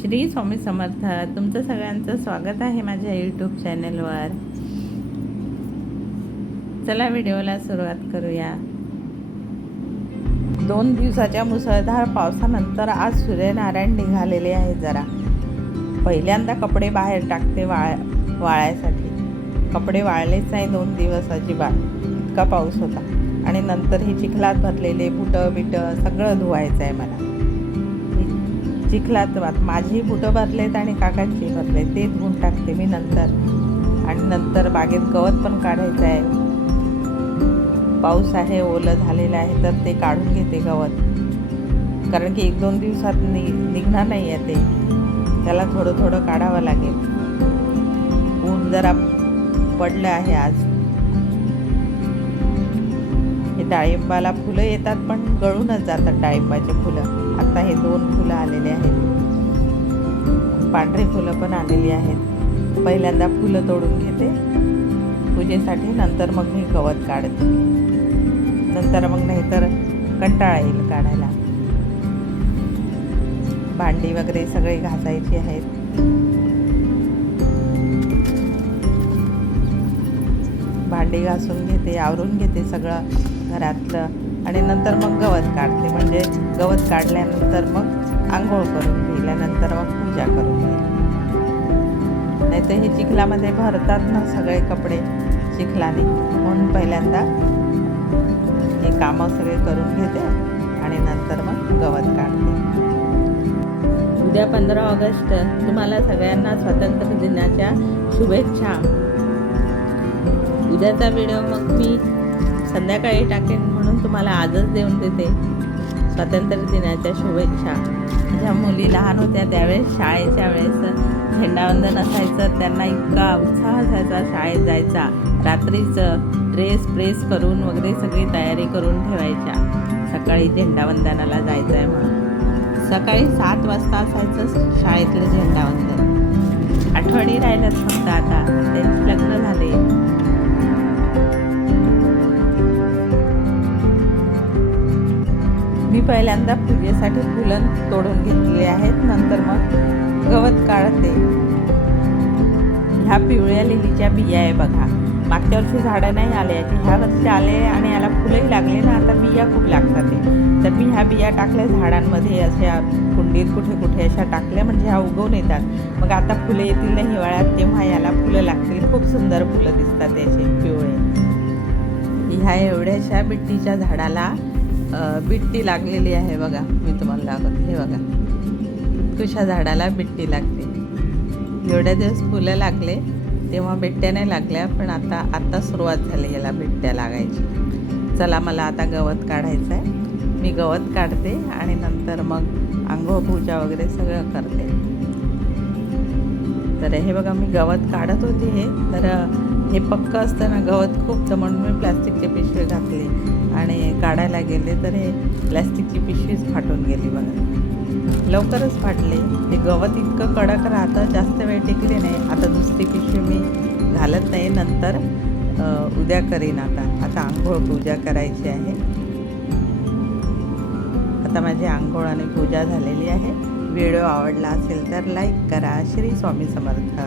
श्री स्वामी समर्थ तुमचं सगळ्यांचं स्वागत आहे माझ्या यूट्यूब चॅनलवर चला व्हिडिओला सुरुवात करूया. दोन दिवसाच्या मुसळधार पावसानंतर आज सूर्यनारायण निघालेले आहे जरा. पहिल्यांदा कपडे बाहेर टाकते वाळ वाळायसाठी. कपडे वाळलेच नाही दोन दिवस अजिबात. इतका पाऊस होता. आणि नंतर हे चिखलात भरलेले बुटं बिटं सगळं धुवायचं आहे मला. चिखलात वात माझी बुटं भरलेत आणि काकांची भरले ते धुवून टाकते मी नंतर. आणि नंतर बागेत गवत पण काढायचं आहे. पाऊस आहे ओलं झालेलं आहे तर ते काढून घेते गवत. कारण की एक दोन दिवसात नि निघणार नाही आहे ते. त्याला थोडं थोडं काढावं लागेल. ऊन जरा पडलं आहे आज. डाळिंबाला फुलं येतात पण गळूनच जातात डाळिंबाचे फुलं. आता हे दोन फुलं आलेले आहेत. पांढरी फुलं पण आलेली आहेत. पहिल्यांदा फुलं तोडून घेते. पूजेसाठी नंतर मग मी गवत काढते. नंतर मग नाहीतर कंटाळा येईल काढायला. भांडी वगैरे सगळे घासायची आहेत. भांडी घासून घेते आवरून घेते सगळं. घरातलं. आणि नंतर मग गवत काढते. म्हणजे गवत काढल्यानंतर मग आंघोळ करून घेतल्यानंतर मग पूजा करून घेईल नाही तर हे चिखलामध्ये भरतात ना सगळे कपडे चिखलाने. म्हणून पहिल्यांदा हे कामं सगळे करून घेते आणि नंतर मग गवत काढते. उद्या पंधरा ऑगस्ट. तुम्हाला सगळ्यांना स्वातंत्र्य दिनाच्या शुभेच्छा. उद्याचा व्हिडिओ मग मी संध्याकाळी टाकेन म्हणून तुम्हाला आजच देऊन देते. स्वातंत्र्य दिनाच्या शुभेच्छा. ज्या मुली लहान होत्या त्यावेळेस शाळेच्या वेळेस झेंडावंदन असायचं. त्यांना इतका उत्साह असायचा शाळेत जायचा. रात्रीचं ड्रेस प्रेस करून वगैरे सगळी तयारी करून ठेवायच्या. सकाळी झेंडावंदनाला जायचं आहे म्हणून. सकाळी सात वाजता असायचं शाळेतलं झेंडावंदन. आठवणी राहिल्यात फक्त आता. त्यांची पहिल्यांदा पूजेसाठी फुलं तोडून घेतलेली आहेत. नंतर मग गवत काढते. ह्या पिवळ्या लिलीच्या बिया आहे बघा. मागच्या वर्षी झाडं नाही आले याची. ह्या वर्षी आले आणि याला फुलंही लागले ना आता बिया खूप लागतात तर मी ह्या बिया टाकल्या झाडांमध्ये अशा कुंडीत कुठे कुठे अशा टाकल्या म्हणजे ह्या उगवून येतात. मग आता फुलं येतील ना हिवाळ्यात तेव्हा याला फुलं लागतील. खूप सुंदर फुलं दिसतात याचे पिवळे. ह्या एवढ्याशा बिट्टीच्या झाडाला बिट्टी लागलेली आहे बघा मी तुम्हाला दाखवते. हे बघा तुझ्या झाडाला बिट्टी लागते. एवढ्या दिवस फुलं लागले तेव्हा बिट्ट्या नाही लागल्या पण आता आत्ता सुरुवात झाली याला बिट्ट्या लागायची. चला मला आता गवत काढायचं आहे मी गवत काढते आणि नंतर मग आंघोळ पूजा वगैरे सगळं करते. तर हे बघा मी गवत काढत होते हे. तर हे पक्क असतं ना गवत खूप तर म्हणून मी प्लॅस्टिकची पिशवी घातली. आणि काढायला गेले तर हे प्लॅस्टिकची पिशवीच फाटून गेली बघा. लवकरच फाटले. ते गवत इतकं कडक राहतं जास्त वेळ टिकले नाही. आता दुसरी पिशवी मी घालत नाही. नंतर उद्या करीन आता. आता आंघोळ पूजा करायची आहे. आता माझी आंघोळ आणि पूजा झालेली आहे. व्हिडिओ आवडला असेल तर लाईक करा. श्री स्वामी समर्थ.